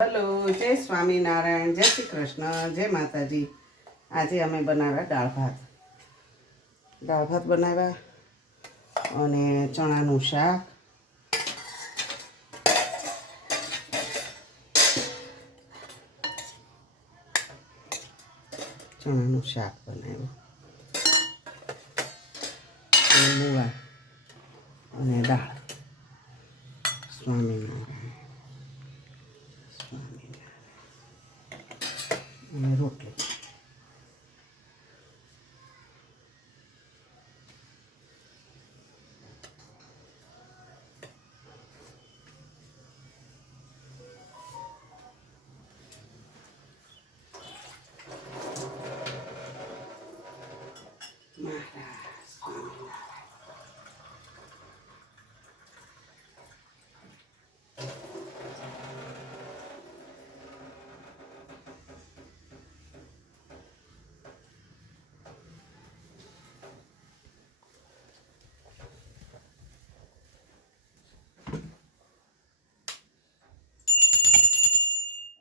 Hello, જય સ્વામિનારાયણ, જય શ્રી કૃષ્ણ, જય માતાજી. આજે અમે બનાવ્યા દાળ ભાત બનાવ્યા અને ચણાનું શાક. ચણાનું શાક બનાવ્યું અને મૂળા અને દાળ. સ્વામિનારાયણ અને રોટલી. મહારાજ સ્વામિનારાયણ.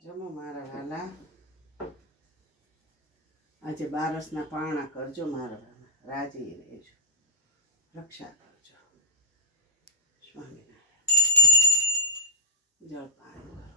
જમો મારા વાલા. આજે બારસના પારણા કરજો મારા વાલા, રાજી રહેજો, રક્ષા કરજો. સ્વામિનારાયણ. જળ પાણી કરો.